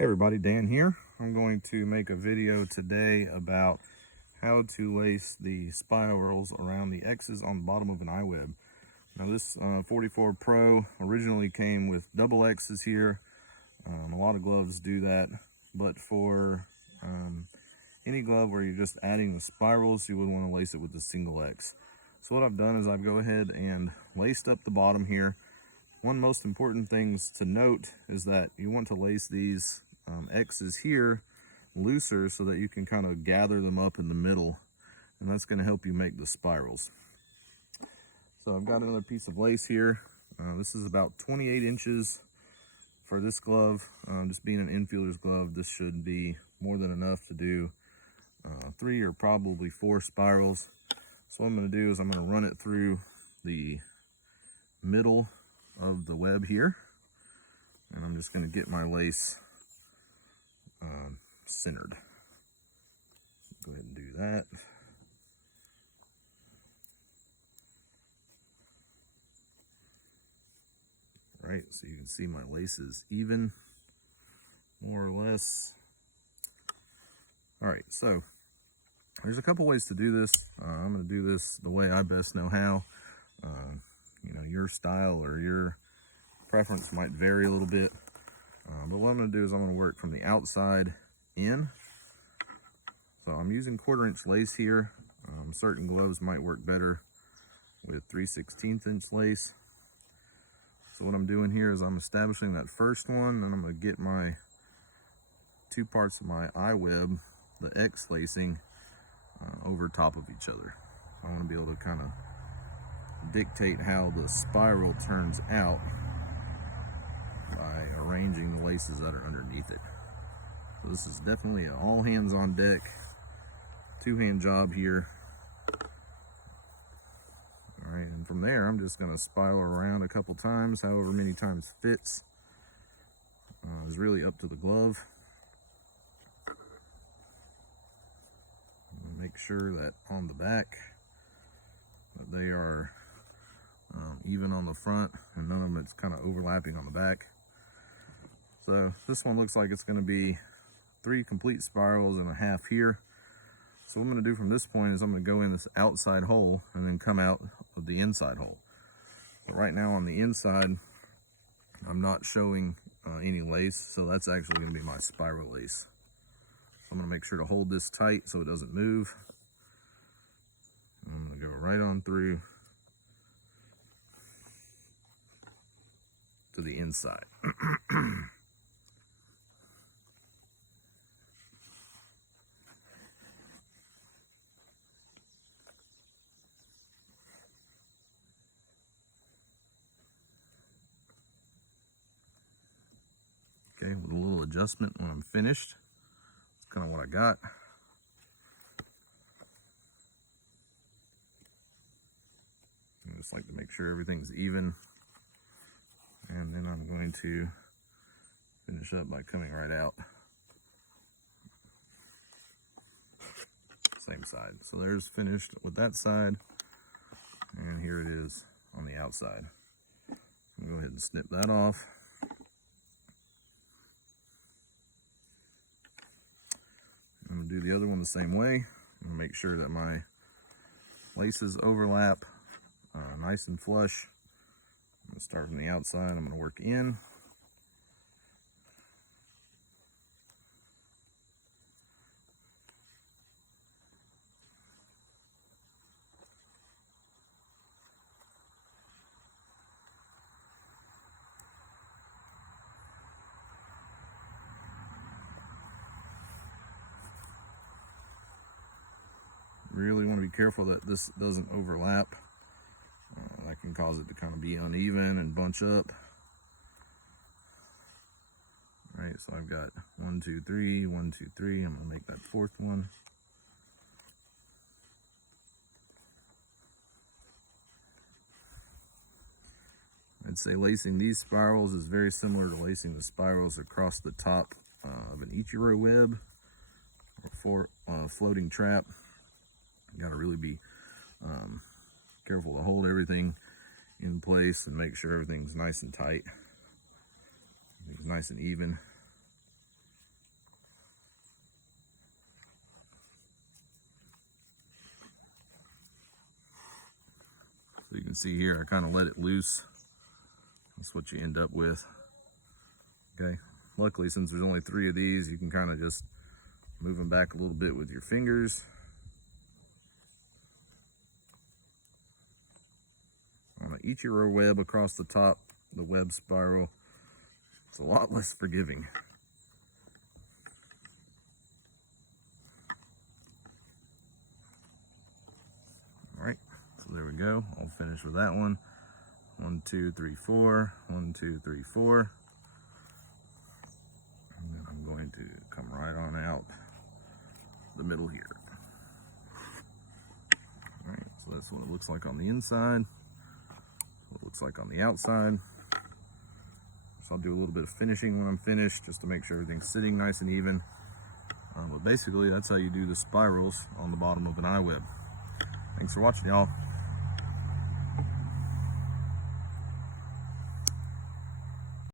Hey everybody, Dan here. I'm going to make a video today about how to lace the spirals around the X's on the bottom of an iWeb. Now this 44 Pro originally came with double X's here. A lot of gloves do that, but for any glove where you're just adding the spirals, you would want to lace it with a single X. So what I've done is I've go ahead and laced up the bottom here. One most important things to note is that you want to lace these X's here looser so that you can kind of gather them up in the middle, and that's going to help you make the spirals. So I've got another piece of lace here. This is about 28 inches for this glove. Just being an infielder's glove, this should be more than enough to do 3 or probably 4 spirals. So what I'm going to do is I'm going to run it through the middle of the web here, and I'm just going to get my lace centered. Go ahead and do that. Right, so you can see my lace is even, more or less. All right, so there's a couple ways to do this. I'm going to do this the way I best know how. You know, your style or your preference might vary a little bit. But what I'm going to do is I'm going to work from the outside in. So I'm using 1/4 inch lace here. Certain gloves might work better with 3/16 inch lace. So what I'm doing here is I'm establishing that first one, and I'm going to get my 2 parts of my iWeb, the X lacing, over top of each other. I want to be able to kind of dictate how the spiral turns out by arranging the laces that are underneath it. So this is definitely an all hands on deck, 2-hand job here. All right, and from there I'm just going to spiral around a couple times, however many times fits. It's really up to the glove. Make sure that on the back that they are even on the front, and none of them it's kind of overlapping on the back. So this one looks like it's going to be 3 complete spirals and a half here. So what I'm going to do from this point is I'm going to go in this outside hole and then come out of the inside hole. But right now on the inside, I'm not showing any lace, so that's actually going to be my spiral lace. So I'm going to make sure to hold this tight so it doesn't move. And I'm going to go right on through to the inside. Okay, with a little adjustment when I'm finished. That's kind of what I got. I just like to make sure everything's even. And then I'm going to finish up by coming right out. Same side. So there's finished with that side. And here it is on the outside. I'm going to go ahead and snip that off. I'm going to do the other one the same way. I'm going to make sure that my laces overlap nice and flush. I'm going to start from the outside. I'm going to work in. Really want to be careful that this doesn't overlap. That can cause it to kind of be uneven and bunch up. All right, so I've got 1, 2, 3, 1, 2, 3. I'm going to make that 4th one. I'd say lacing these spirals is very similar to lacing the spirals across the top of an Ichiro web or for floating trap. You got to really be careful to hold everything in place and make sure everything's nice and tight, nice and even. see here, I kind of let it loose. That's what you end up with. Okay, luckily since there's only 3 of these, you can kind of just move them back a little bit with your fingers. On each of your web across the top, the web spiral, it's a lot less forgiving. All right, so there we go. I'll finish with that one. 1, 2, 3, 4. 1, 2, 3, 4. And then I'm going to come right on out the middle here. All right, so that's what it looks like on the inside. What it looks like on the outside. So I'll do a little bit of finishing when I'm finished, just to make sure everything's sitting nice and even. But basically, that's how you do the spirals on the bottom of an eye web. Thanks for watching, y'all.